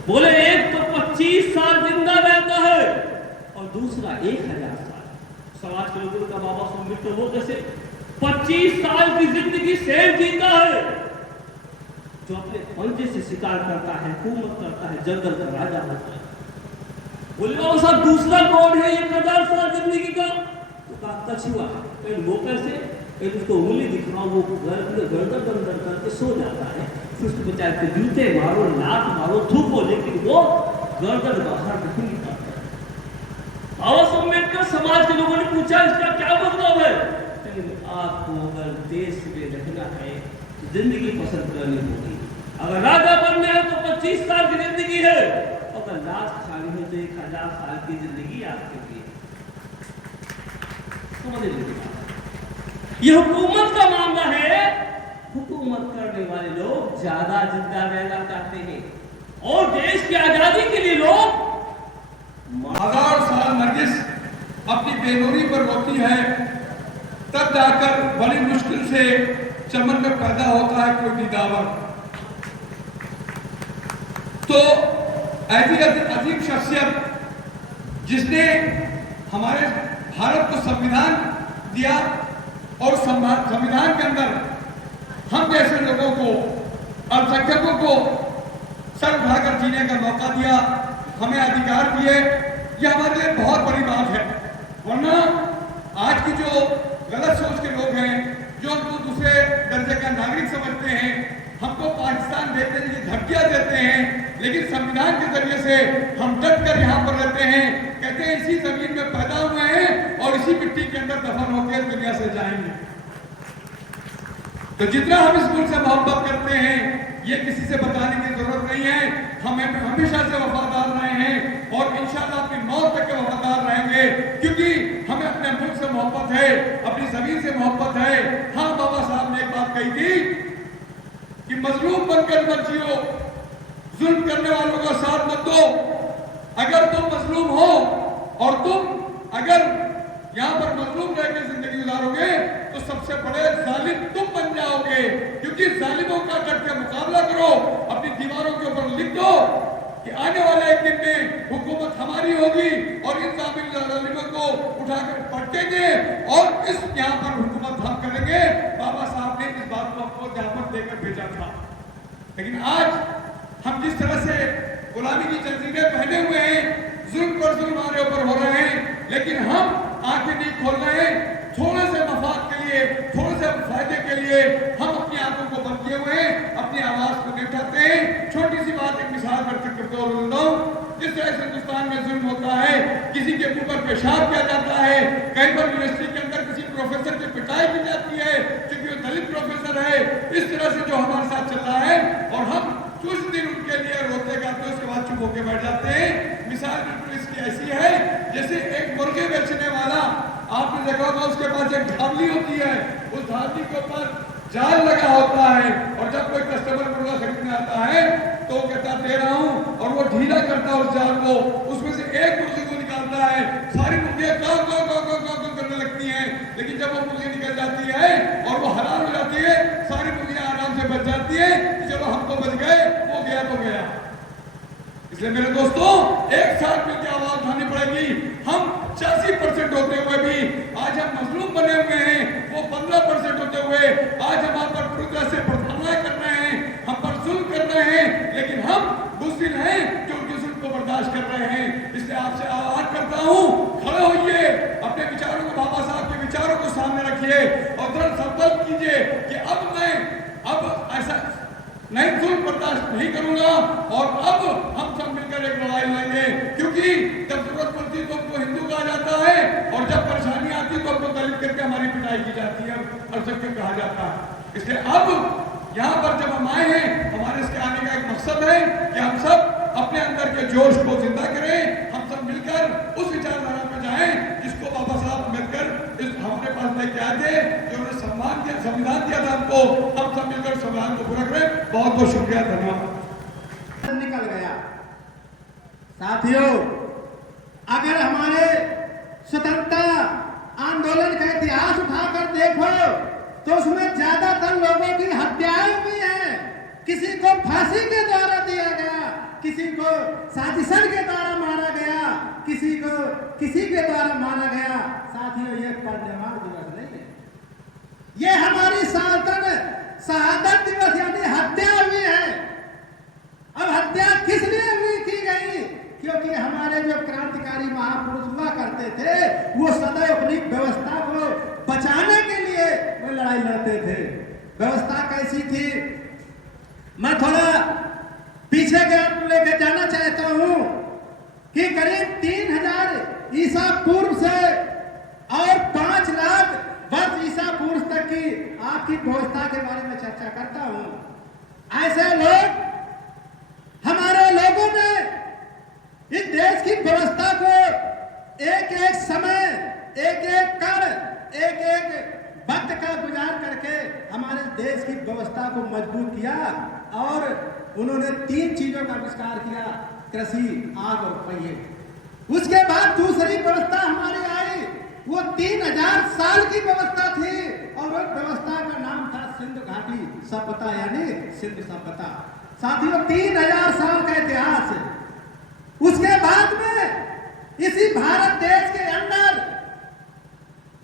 बोले एक तो 25 साल जिंदा रहता है और दूसरा 1000 साल। समाज के लोगों का बाबा साहब अम्बेडकर वो कैसे? 25 साल की जिंदगी शेर जीता है जो अपने पंजे से शिकार करता है, हुकूमत करता है, जंगल का राजा होता है। बोले बाबा साहब दूसरा कौन है 1000 साल जिंदगी का? तो कहा कछुआ। वो कैसे? उसको उंगली दिखाओ, वो गर्दन बंद करके सो जाता है, फिर उसको बेचारे के जूते मारो, लात मारो, थूको, लेकिन वो गर्दन बाहर नहीं निकालता। बाबा साहब अम्बेडकर समाज के लोगों ने पूछा इसका क्या मतलब है? लेकिन आपको अगर देश में रहना है तो जिंदगी पसंद करनी होगी। अगर राजा बनने है तो 25 साल की जिंदगी है, अगर लाश खानी है तो 1000 साल की जिंदगी आपके लिए। समझ लीजिए, ये हुकूमत का मामला है। हुकूमत करने वाले लोग ज्यादा जिंदा रहना चाहते हैं और देश की आजादी के लिए लोग 1000 साल नरगिस अपनी बेनूरी पर रोती है, तब जाकर बड़ी मुश्किल से चमन में पैदा होता है कोई दीदावर। तो ऐसी अजीब शख्सियत जिसने हमारे भारत को संविधान दिया और संविधान के अंदर हम जैसे लोगों को, अल्पसंख्यकों को सर उठाकर जीने का मौका दिया, हमें अधिकार दिए, यह हमारे लिए बहुत बड़ी बात है। वरना आज की जो गलत सोच के लोग हैं, जो हमको दूसरे दर्जे का नागरिक समझते हैं, हमको पाकिस्तान भेजने की धमकियां देते हैं, लेकिन संविधान के जरिए से हम डट कर यहाँ पर रहते हैं, कहते हैं इसी जमीन में पैदा हुए हैं और इसी मिट्टी के अंदर दफन होकर दुनिया से जाएंगे। तो जितना हम इस मुल्क से मोहब्बत करते हैं ये किसी से बताने की जरूरत नहीं है। हम हमेशा से वफादार रहे हैं और इंशाअल्लाह अपनी मौत तक के वफादार रहेंगे, क्योंकि हमें अपने मुल्क से मोहब्बत है, अपनी जमीन से मोहब्बत है। हाँ, बाबा साहब ने एक बात कही थी कि मजलूम बनकर मत जियो, जुल्म करने वालों का साथ मत दो। अगर तुम मजलूम हो और तुम अगर यहाँ पर मजलूम रहकर जिंदगी गुजारोगे तो सबसे बड़े जालिम तुम बन जाओगे, क्योंकि जालिमों का डट के मुकाबला करो। अपनी दीवारों के ऊपर लिख दो कि आने वाले एक दिन में हुकूमत हमारी होगी और इन जालिमों को उठाकर पटकेंगे और इस यहाँ पर हुकूमत हम करेंगे। बाबा साहब ने इस बात को आपको ध्यान देकर भेजा था। लेकिन आज हम जिस तरह से गुलामी की जंजीरें पहने हुए हैं, जुल्म पर जुल्म हमारे ऊपर हो रहे हैं, लेकिन हम आंखें नहीं खोल रहे हैं। थोड़े से मफाद के लिए, थोड़े से फायदे के लिए हम अपनी आंखों को बंद किए हुए हैं, अपनी आवाज को नहीं उठाते हैं। छोटी सी बात एक मिसाल करते जिस तरह से हिंदुस्तान में जुल्म होता है, किसी के मुंह पर पेशाब किया जाता है, कई बार यूनिवर्सिटी के अंदर किसी प्रोफेसर की पिटाई की जाती है क्योंकि वो दलित प्रोफेसर है। इस तरह से जो हमारे साथ चल रहा है और हम कुछ दिन उनके लिए रोते गाते उसके बाद चुप होकर बैठ जाते हैं। मिसाल बिल्कुल इसकी ऐसी है जैसे एक मुर्गे बेचने वाला, आपने देखा होगा उसके पास एक धावली होती है, उस धावली के ऊपर जाल लगा होता है और जब कोई कस्टमर मुर्गा खरीदने आता है तो वो कहता दे रहा हूं, और वो ढीला करता है उस जाल को, उसमें से एक मुर्गी को निकालता है, सारी मुर्गियां काव काव काव काव काव करने लगती हैं, लेकिन जब वो मुर्गी निकल जाती है और वो हलाल हो जाती है, सारी मुर्गियां आराम से बच जाती है कि चलो हम तो बच गए, वो गया तो गया। इसलिए मेरे दोस्तों, एक साथ मिलकर आवाज उठानी पड़ेगी। हम 80% होते हुए भी आज हम मजलूम बने हुए हैं, वो 15% होते हुए आज हम पर पूरी तरह से प्रताड़ना कर रहे हैं, हम पर जुल्म कर रहे हैं, लेकिन हम बुज़दिल हैं जो उनके जुल्म को बर्दाश्त कर रहे हैं। इसलिए आपसे आह्वान करता हूं, खड़े होइए, अपने विचारों को, बाबा साहब के विचारों को सामने रखिए और दृढ़ संकल्प कीजिए कि अब ऐसा नहीं जुल्म बर्दाश्त नहीं करूंगा, और अब हम सब मिलकर एक लड़ाई लड़ेंगे, क्योंकि जब जरूरत पड़ती तो हमको हिंदू कहा जाता है, और जब परेशानी आती तो हमको दलित करके हमारी पिटाई की जाती है, अल्पसंख्यक कहा जाता है। इसलिए अब यहाँ पर जब हम आए हैं, हमारे इसके आने का एक मकसद है कि हम सब अपने अंदर के जोश को जिंदा करें, हम सब मिलकर उस विचारधारा में जाएं जिसको बाबा साहब अम्बेडकर हमारे पास लेके आए थे, जो उन्होंने सम्मान दिया, संविधान दिया था हमको, हम सब मिलकर संविधान को पूरा करें। बहुत बहुत शुक्रिया, धन्यवाद। निकल गया। साथियों, अगर हमारे स्वतंत्रता आंदोलन का इतिहास उठाकर देखो तो उसमें ज्यादातर लोगों की हत्याएं हुई हैं। किसी को फांसी के द्वारा दिया गया, किसी को साजिशन के द्वारा मारा गया, किसी को किसी के द्वारा मारा गया। साथियों, ये परिनिर्वाण दिवस नहीं है, ये हमारी शहादत दिवस यानी हत्या हुई है। अब हत्या किस लिए हुई की गई? क्योंकि हमारे जो क्रांतिकारी महापुरुष हुआ करते थे, वो सदैव अपनी व्यवस्था को बचाने के लिए वो लड़ाई लड़ते थे। व्यवस्था कैसी थी, मैं थोड़ा पीछे लेके जाना चाहता हूं कि करीब 3000 ईसा पूर्व से और 5 लाख वर्ष ईसा पूर्व तक की आपकी व्यवस्था के बारे में चर्चा करता हूं। ऐसे लोग, हमारे लोगों ने इस देश की व्यवस्था को एक एक समय, एक एक कर, एक एक वक्त का गुजार करके हमारे देश की व्यवस्था को मजबूत किया, और उन्होंने 3 चीजों का आविष्कार किया, कृषि, आग और पहिए। उसके बाद दूसरी व्यवस्था हमारी आई, वो 3000 साल की व्यवस्था थी, और उस व्यवस्था का नाम था सिंधु घाटी सभ्यता यानी सिंधु सभ्यता। साथियों, 3000 साल का इतिहास है। उसके बाद में इसी भारत देश के अंदर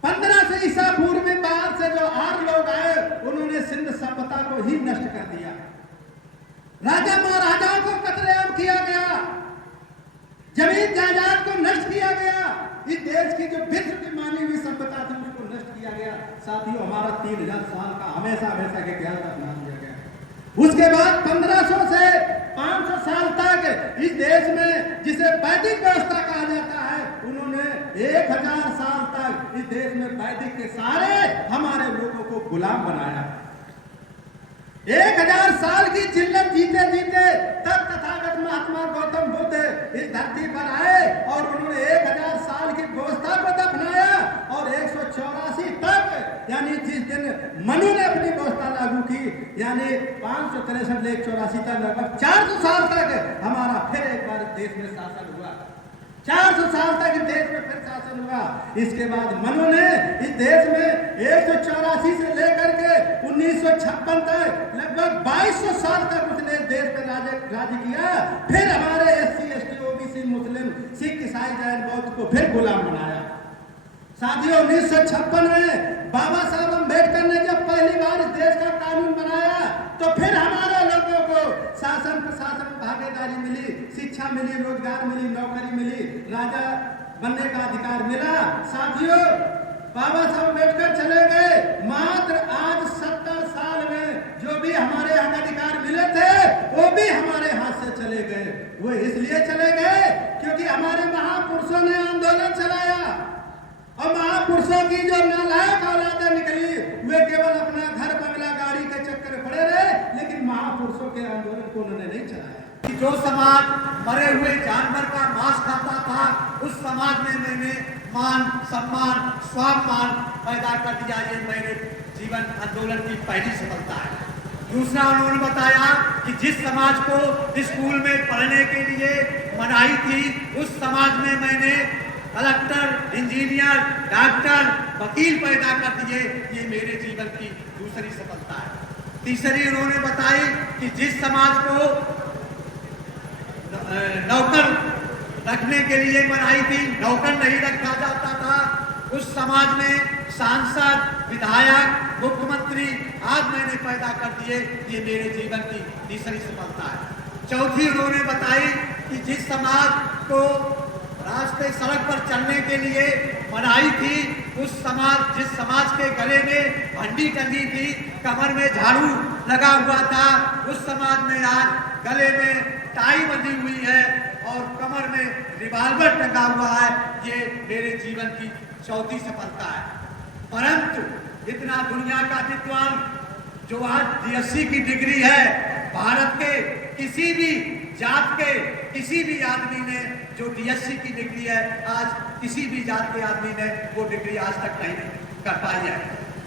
1500 ईसा पूर्व में बाहर से जो आर्य लोग आए, उन्होंने सिंध सभ्यता को ही नष्ट कर दिया। राजा महाराजाओं को कत्लेआम किया गया, जमीन जायदाद को नष्ट किया गया, इस देश की जो विश्व की मानी हुई सभ्यता थी उसको नष्ट किया गया। साथियों, हमारा 3000 साल का हमेशा का इतिहास अपना दिया गया। उसके बाद 1500 से 500 साल तक इस देश में, जिसे वैदिक व्यवस्था कहा जाता है, उन्होंने 1000 साल तक इस देश में वैदिक के सारे हमारे लोगों को गुलाम बनाया। 1000 साल की जिल्लत जीते जीते तब तथागत महात्मा गौतम बुद्ध इस धरती पर आए, और उन्होंने 1000 साल की व्यवस्था को दफनाया, और 184 तक यानी जिस दिन मनु ने अपनी व्यवस्था लागू की, यानी 563 से 184 तक लगभग 400 साल तक हमारा फिर एक बार देश में शासन हुआ। 400 साल तक इस देश में फिर शासन हुआ। इसके बाद मनु ने इस देश में 184 से लेकर के 1956 तक लगभग 2200 साल तक उसने देश में राज्य किया। फिर हमारे SC, ST, OBC, मुस्लिम, सिख, ईसाई, जैन, बौद्ध को फिर गुलाम बनाया। साथियों, 1956 में बाबा साहब अम्बेडकर ने जब पहली बार इस देश का कानून बनाया, तो फिर हमारे लोगों को शासन प्रशासन में भागीदारी मिली, शिक्षा मिली, रोजगार मिली, नौकरी मिली, राजा बनने का अधिकार मिला। साथियों, बाबा साहब अम्बेडकर चले गए, मात्र आज 70 साल में जो भी हमारे यहाँ अधिकार मिले थे, वो भी हमारे हाथ से चले गए। वो इसलिए चले गए क्योंकि हमारे महापुरुषों ने आंदोलन चलाया, और महापुरुषों की जो नालायक औलादें निकली, वे केवल अपना घर बंगला गाड़ी के चक्कर में पड़े रहे, लेकिन महापुरुषों के आंदोलन को उन्होंने नहीं चलाया। जो समाज मरे हुए जानवर का मांस खाता था, उस समाज में मैंने मान, सम्मान, स्वाभिमान पैदा कर दिया। ये मेरे जीवन आंदोलन की पहली सफलता है। दूसरा उन्होंने बताया कि जिस समाज को स्कूल में पढ़ने के लिए मनाही थी, उस समाज में मैंने कलेक्टर, इंजीनियर, डॉक्टर, वकील पैदा कर दिए। ये मेरे जीवन की दूसरी सफलता है। तीसरी उन्होंने बताई कि जिस समाज को नौकर रखने के लिए मनाही थी, नौकर नहीं रखा जाता था, उस समाज में सांसद, विधायक, मुख्यमंत्री आज मैंने पैदा कर दिए। ये मेरे जीवन की तीसरी सफलता है। चौथी उन्होंने बताई कि जिस समाज को रास्ते सड़क पर चलने के लिए मनाही थी, जिस समाज के गले में भंडी टंगी थी, कमर में झाड़ू लगा हुआ था, उस समाज में आज गले में टाई बंधी हुई है और कमर में रिवॉल्वर टंगा हुआ है। ये मेरे जीवन की चौथी सफलता है। परंतु इतना दुनिया का विद्वान जो आज DSC की डिग्री है, भारत के किसी भी जात के किसी भी आदमी ने जो DSC की डिग्री है, आज किसी भी जात के आदमी ने वो डिग्री आज तक नहीं कर पाई है।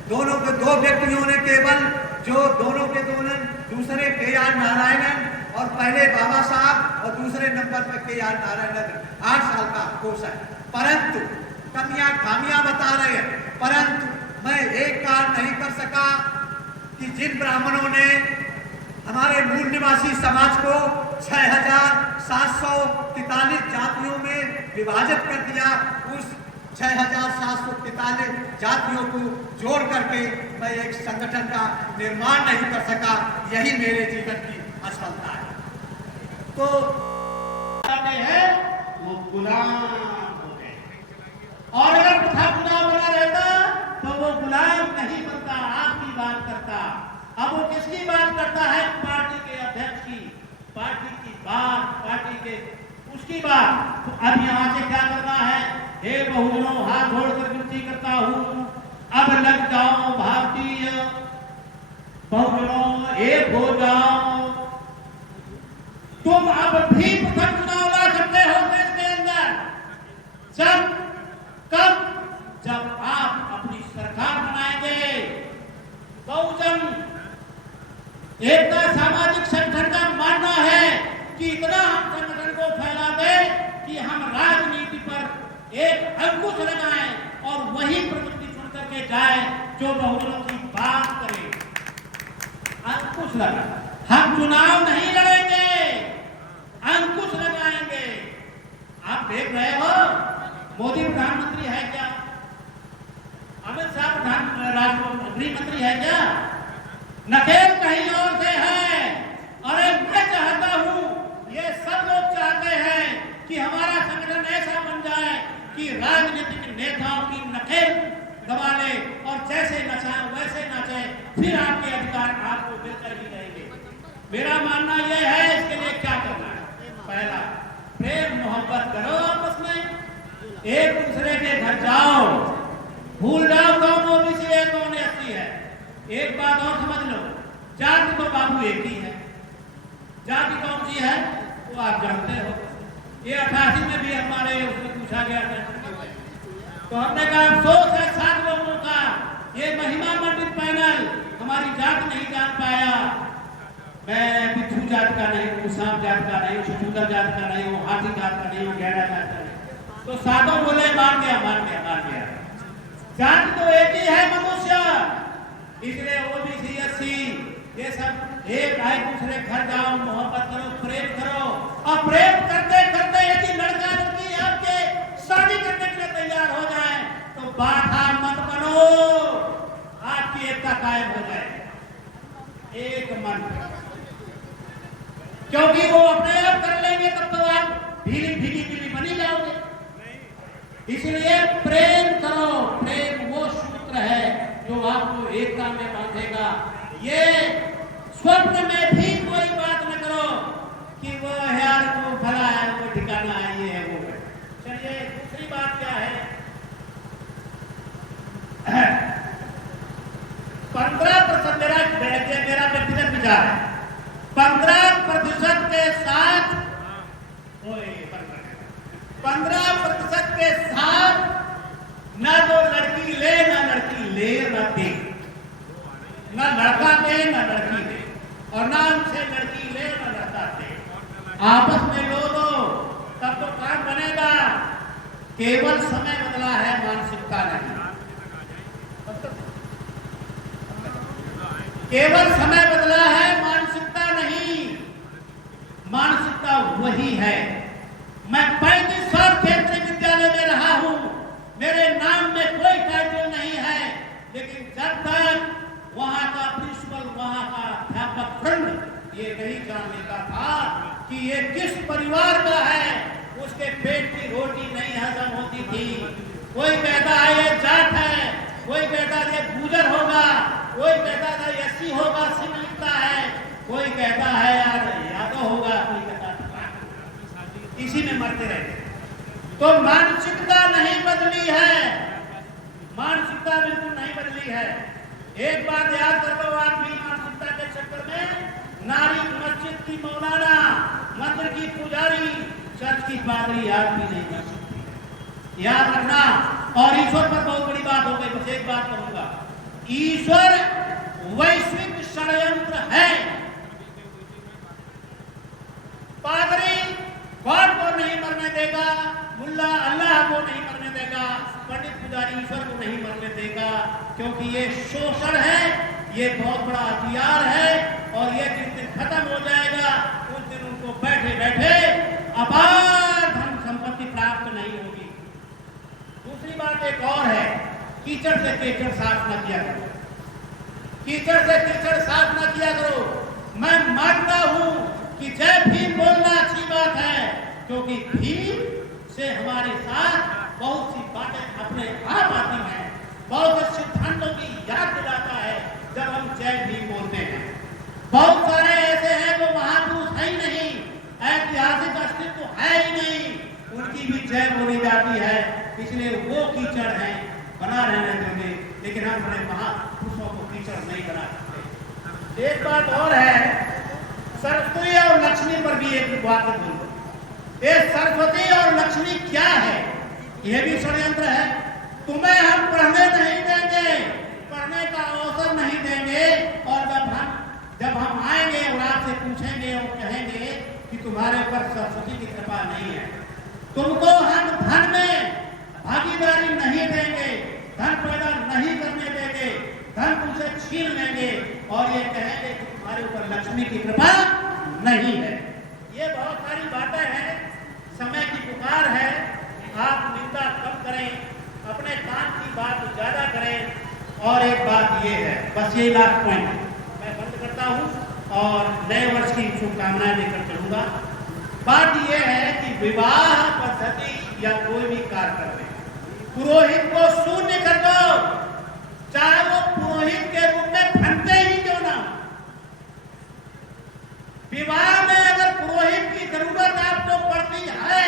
दोनों के दो व्यक्तियों ने केवल दोनों दूसरे KR नारायणन और पहले बाबा साहब और दूसरे नंबर पर KR नारायणन 8 साल का कोर्स है। परंतु कमियां खामियां बता रहे हैं। परंतु मैं एक कार्य नहीं कर सका कि जिन ब्राह्मणों ने हमारे मूल निवासी समाज को 6,743 जातियों में विभाजित कर दिया, उस 6,743 जातियों को जोड़ करके मैं एक संगठन का निर्माण नहीं कर सका। यही मेरे जीवन की असफलता है। तो है वो गुलाम हो गए, और अगर प्रथा गुलाम बना रहता तो वो गुलाम नहीं बनता, आपकी बात करता। अब वो किसकी बात करता है? पार्टी के अध्यक्ष की, पार्टी की बात, पार्टी के उसकी बात। तो अब यहाँ से क्या करना है? हे बहुजनों, हाथ जोड़कर विनती करता हूँ, अब लग जाओ भारतीय बहुजनों, एक हो जाओ। तुम अब भी पृथक चुनाव ला सकते हो देश के अंदर। जब आप अपनी सरकार बनाएंगे, बहुजन एकता सामाजिक संगठन का मानना है कि इतना हम संगठन को फैला दें कि हम राजनीति पर एक अंकुश लगाएं और वही प्रवृत्ति सुन करके जाए जो बहुजनों की बात करे। अंकुश लगा, हम चुनाव नहीं लड़ेंगे, अंकुश लगाएंगे। आप देख रहे हो, मोदी प्रधानमंत्री है क्या? अमित शाह गृह मंत्री है क्या? नकेल कहीं और से है। अरे मैं चाहता हूं, ये सब लोग चाहते हैं कि हमारा संगठन ऐसा बन जाए कि राजनीतिक नेताओं की नकेल दबा ले और जैसे नचाए वैसे नाचे, फिर आपके अधिकार आपको मिलकर ही रहेंगे। मेरा मानना यह है, इसके लिए क्या करना है? पहला, प्रेम मोहब्बत करो आपस में, एक दूसरे के घर जाओ, भूल जाओ कौन OBC है कौन SC है। एक बात और समझ लो, जाति तो बाबू एक ही है। जाति कौन सी है वो आप जानते हो। ये 88 में भी हमारे उसमें पूछा गया था, तो हमने कहा अफसोस है 7 लोगों का, ये महिमा मंडित पैनल हमारी जात नहीं जान पाया। मैं बिच्छू जात का नहीं हूँ, सांप जात का नहीं हूँ, शूद्र जात का नहीं हूँ, हाथी जात का नहीं हूँ, गैड़ा जात का नहीं। तो सातों बोले मान गया। जाति तो एक ही है मनुष्य, इसलिए OBC SC ये सब एक दूसरे घर जाओ, मोहब्बत करो, प्रेम करो। और प्रेम करते करते यदि लड़का लड़की आपके शादी करने के लिए तैयार हो जाए तो बाधा मत बनो, आपकी एकता कायम हो जाए। एक मन, क्योंकि वो अपने आप कर लेंगे तब तो आप भीगी बनी जाओगे। इसलिए प्रेम करो, प्रेम वो सूत्र है जो आपको एकता में बांधेगा। ये स्वप्न में भी कोई बात न करो कि वो यार वो भला है, वो ठिकाना है, ये है वो है। चलिए दूसरी बात क्या है? 15% मेरा व्यक्तिगत विचार है, 15% के साथ 15% के साथ न तो लड़की ले न लड़की ले न दे, न लड़का दे न लड़की दे। और ना उनसे लड़की ले न रहता थे। आपस में लो तब तो काम बनेगा। केवल समय बदला है, मानसिकता नहीं। केवल समय बदला है, मानसिकता नहीं। मानसिकता वही है। मैं 35 साल केंद्रीय विद्यालय में रहा हूं, मेरे नाम में कोई टाइटल नहीं है, लेकिन जब तक वहां का प्रिंसिपल, वहां का अध्यापक वृंद ये नहीं जान लेता था कि ये किस परिवार का है, उसके पेट की रोटी नहीं हजम होती थी। कोई कहता है ये जाट है, कोई कहता है ये गुजर होगा, कोई कहता है एससी होगा, सिंह लिखता है, कोई कहता है यार यादव होगा, कोई कहता है, इसी में मरते रहते। तो मानसिकता नहीं बदली है, मानसिकता बिल्कुल नहीं बदली है। एक बात याद कर लो, आप भी मानसिकता के चक्कर में नारी मस्जिद की मौलाना, मंदिर की पुजारी, चर्च की पादरी याद भी नहीं कर सकती। याद रखना। और ईश्वर पर बहुत बड़ी बात हो गई, बस एक बात कहूंगा, ईश्वर वैश्विक षड्यंत्र है। पादरी गॉड को नहीं मरने देगा, मुल्ला अल्लाह को नहीं मरने देगा, पंडित पुजारी ईश्वर को नहीं मरने देगा, क्योंकि ये शोषण है, ये बहुत बड़ा हथियार है। और ये जिस दिन खत्म हो जाएगा उस दिन उनको बैठे बैठे अपार धन संपत्ति प्राप्त नहीं होगी। दूसरी बात एक और है, कीचड़ से कीचड़ साफ न किया करो, कीचड़ से कीचड़ साफ न किया करो। मैं मानता हूं कि जय भीम बोलना अच्छी बात है, क्योंकि भीम से हमारे साथ बहुत सी बातें अपने आप आती हैं, बहुत सिद्धांतों की याद दिलाता है जब हम जय भीम बोलते हैं। बहुत सारे ऐसे हैं जो महापुरुष है ही नहीं, ऐतिहासिक अस्तित्व है ही नहीं, उनकी भी जय बोली जाती है, इसलिए वो कीचड़ है, बना रहने देंगे, लेकिन हम अपने महापुरुषों को कीचड़ नहीं बना सकते। एक बात और है, सरस्वती और लक्ष्मी पर भी एक बात बोलो। ये सरस्वती और लक्ष्मी क्या है? ये भी षड्यंत्र है। तुम्हें हम पढ़ने नहीं देंगे, पढ़ने का अवसर नहीं देंगे, और जब हम आएंगे और आपसे पूछेंगे और कहेंगे कि तुम्हारे ऊपर सरस्वती की कृपा नहीं है, तुमको हम धन में भागीदारी नहीं देंगे, धन पैदा नहीं करने देंगे, धन तुमसे छीन लेंगे और ये कहेंगे कि तुम्हारे ऊपर लक्ष्मी की कृपा नहीं है। ये बहुत सारी बातें हैं, समय की पुकार है। आप निंदा कम करें, अपने काम की बात ज्यादा करें। और एक बात ये है, बस ये लास्ट पॉइंट मैं बंद करता हूँ और नए वर्ष की शुभकामनाएं देकर चलूंगा। बात ये है कि विवाह पद्धति या कोई भी कार्य करते पुरोहित को शून्य कर दो, चाहे वो पुरोहित के रूप में बनते ही क्यों ना। विवाह में अगर पुरोहित की जरूरत आपको पड़ती है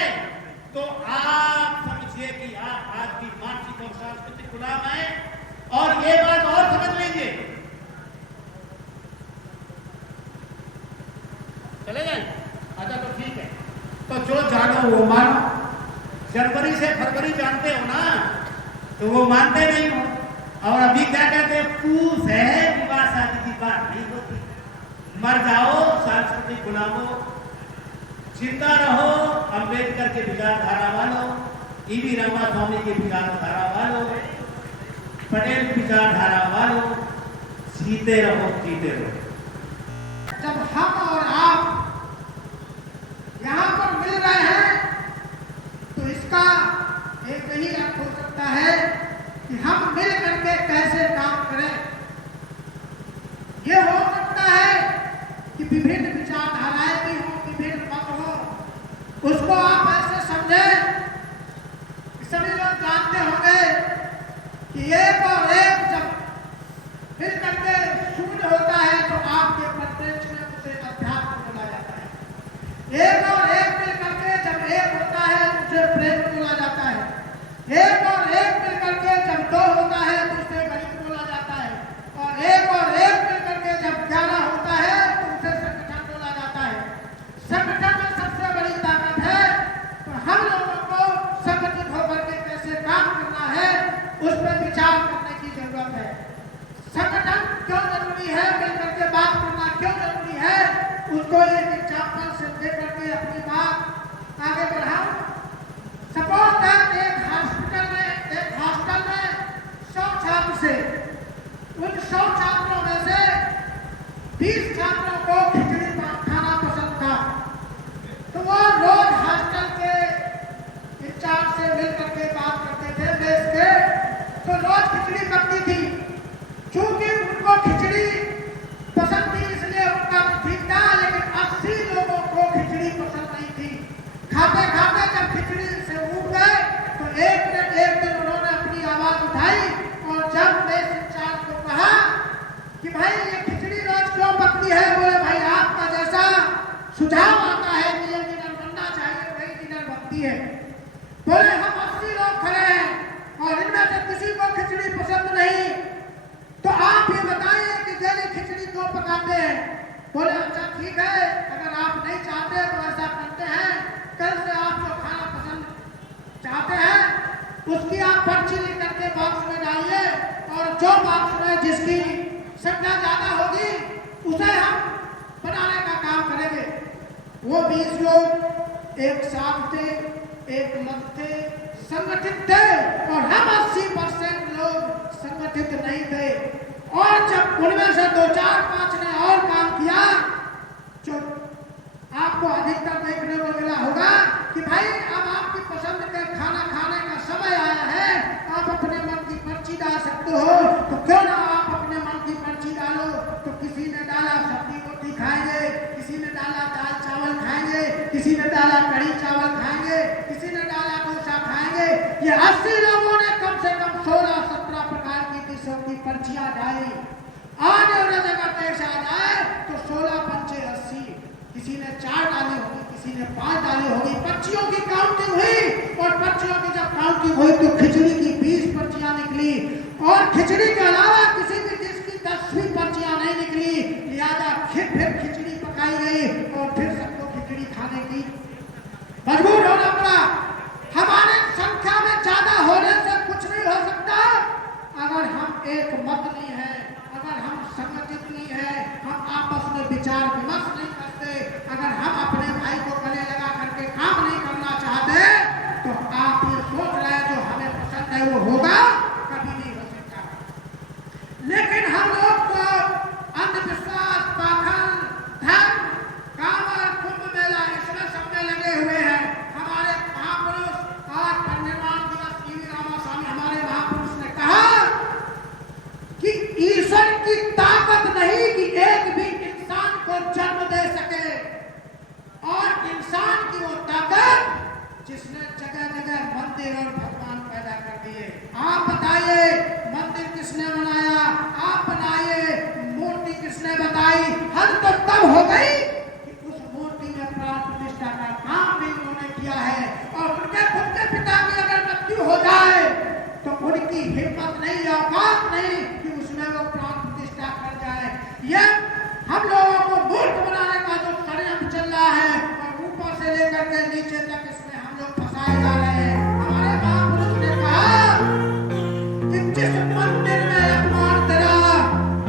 तो आप समझिए कि आप आज भी मानसिक और सांस्कृतिक गुलाम हैं। और ये बात और समझ लीजिए, चले गए? अच्छा तो ठीक है, तो जो जानो वो मानो। जनवरी से फरवरी जानते हो ना, तो वो मानते नहीं हो। और अभी क्या कहते हैं, पूस है, विवाह शादी की बात नहीं होती। मर जाओ सांस्कृतिक गुलामों, जिंदा रहो अंबेडकर के विचारधारा वालों, ईवी रामास्वामी के विचारधारा वालों, पटेल विचारधारा वालों, जीते रहो जीते रहो। जब हम और आप यहाँ पर मिल रहे हैं तो इसका एक ही अर्थ हो सकता है कि हम मिल करके कैसे काम करें। ये हो सकता है कि विभिन्न विचारधाराएं भी हों, विभिन्न मत हो, उसको आप ऐसे समझें। सभी लोग जानते होंगे कि एक और एक जब मिल करके शून्य होता है तो आपके प्रत्यक्ष में उसे अध्यात्म बोला जाता है। एक और एक मिल करके जब एक होता है उसे प्रेम बोला जाता है। एक और एक मिल करके जब दो होता है तो उसे गणित बोला जाता है। और एक मिल करके जब 11 होता है तो उसे संगठन बोला जाता है। संगठन में सबसे बड़ी ताकत है, तो हम लोगों को संगठित होकर के कैसे काम करना है उस पर विचार करने की जरूरत है। संगठन क्यों जरूरी है, मिलकर के बात करना क्यों जरूरी है, उनको एक एग्जाम्पल से देकर के अपनी बात आगे बढ़ाऊं। सपोज दैट एक हॉस्टल में 100 छात्र से, उन 100 छात्रों में से 20 छात्रों को खिचड़ी खाना पसंद था, तो वो रोज हॉस्टल के इंचार्ज से मिलकर के बात करते थे मेस के, तो रोज खिचड़ी बनती थी। क्योंकि उनको खिचड़ी पसंद थी इसलिए उनका ठीक था, लेकिन 80 लोगों को खिचड़ी पसंद नहीं थी। खाते खाते जब खिचड़ी से उब गए तो एक दिन उन्होंने अपनी आवाज उठाई और जब मेस इंचार्ज को कहा कि भाई ये खिचड़ी रोज क्यों बनती है, बोले भाई आपका जैसा सुझाव आता है कि ये डिनर बनना चाहिए वही डिनर बनती है। बोले हम 80 लोग खड़े हैं और इनमें से किसी को खिचड़ी पसंद नहीं, तो आप ये बताइए कि डेली खिचड़ी क्यों पकाते हैं। बोले अच्छा ठीक है, अगर आप नहीं चाहते तो ऐसा करते हैं, कल से आप जो खाना पसंद चाहते हैं उसकी आप पर्ची लिख करके बॉक्स में डालिए और जो बॉक्स में जिसकी संख्या ज्यादा होगी उसे हम बनाने का काम करेंगे। वो 20 लोग एक साथ थे, एक मत थे, संगठित थे और हम 80% लोग संगठित नहीं थे। और जब उनमें से 2, 4, 5 ने और काम किया, जो आपको अधिकतर देखने को मिला होगा कि भाई अब आपकी पसंद का खाना खाने का समय आया है, आप अपने मन की पर्ची डाल सकते हो, तो क्यों ना आप अपने मन की पर्ची डालो। तो किसी ने डाला सब्जी रोटी खाएंगे, किसी ने डाला दाल चावल खाएंगे, किसी ने डाला कढ़ी चावल खाएंगे, किसी ने डाला डोसा खाएंगे। ये 80 लोगों ने कम से कम 16-17 प्रकार की डिशों की पर्चियां डाली। आज उन्हें अगर पेश आ जाए तो 16 पंचे 80, किसी ने 4 डाली होगी, किसी ने 5 डाली होगी। पर्चियों की काउंटिंग हुई और पर्चियों की जब काउंटिंग हुई तो खिचड़ी की 20 पर्चियां निकली और खिचड़ी के अलावा किसी भी डिश की 10वीं पर्चियां नहीं निकली। लिहाजा फिर खिचड़ी पकाई गई और फिर सबको खिचड़ी खाने की मजबूर होना पड़ा। हमारे संख्या में ज्यादा होने से कुछ नहीं हो सकता अगर हम एक मत नहीं है, अगर हम संगठित नहीं है, हम आपस में विचार विमर्श नहीं करते, अगर हम अपने भाई को गले लगा करके काम नहीं करना चाहते, तो आप ये सोच रहे हैं जो हमें पसंद है वो होगा, कभी नहीं हो सकता। लेकिन हम लोग तो अंधविश्वास, पाखंड, धर्म, कांवड़, कुंभ मेला इसमें सब में लगे हुए हैं। हमारे महापुरुष, आज परिनिर्वाण दिवस ईवी रामास्वामी हमारे महापुरुष ने कहा कि ईश्वर की ताकत नहीं कि एक भी इंसान को जन्म दे सके, और इंसान की वो ताकत जिसने जगह जगह मंदिर और भगवान पैदा कर दिए। आप बताइए मंदिर किसने बनाया, आप बनाइए, मूर्ति किसने बताई। हद तो तब हो गई